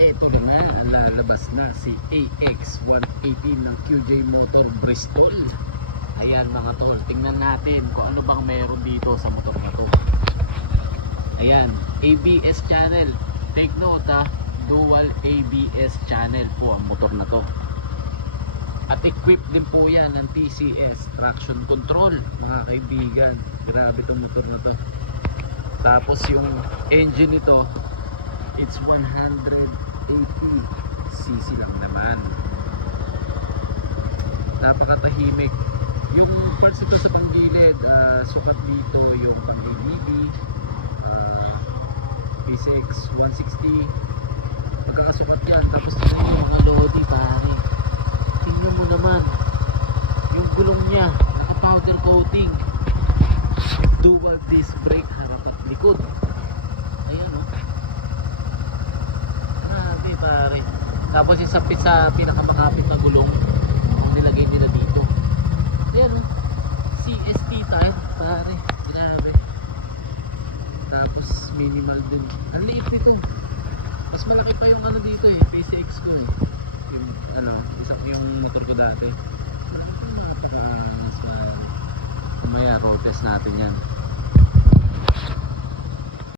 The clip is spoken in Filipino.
Ito na nga, lalabas na si AX118 ng QJ Motor Bristol. Ayan mga tol, tingnan natin kung ano bang meron dito sa motor na to. Ayan, ABS channel. Take note ha, dual ABS channel po ang motor na to. At equipped din po yan ng TCS traction control mga kaibigan. Grabe itong motor na to. Tapos yung engine nito, it's 180cc lang naman. Napakatahimik. Yung parts ito sa panggilid, sukat dito yung pang ABB, P6 160, magkakasukat yan. Tapos yung mga lodi pare, tingnan mo naman yung gulong nya, naka powder coating, dual disc brake harap at likod. Ayan o, grabe pare. Tapos isapit sa pinakamakapit na gulong ang nilagay nila dito. Ayan o, CST tire pare, grabe. Tapos minimal din, ang liit nito. Mas malaki pa yung ano dito eh, PCX ko eh. Yung ano, isa yung motor ko dati. Napaka mas mamaya road test natin yan.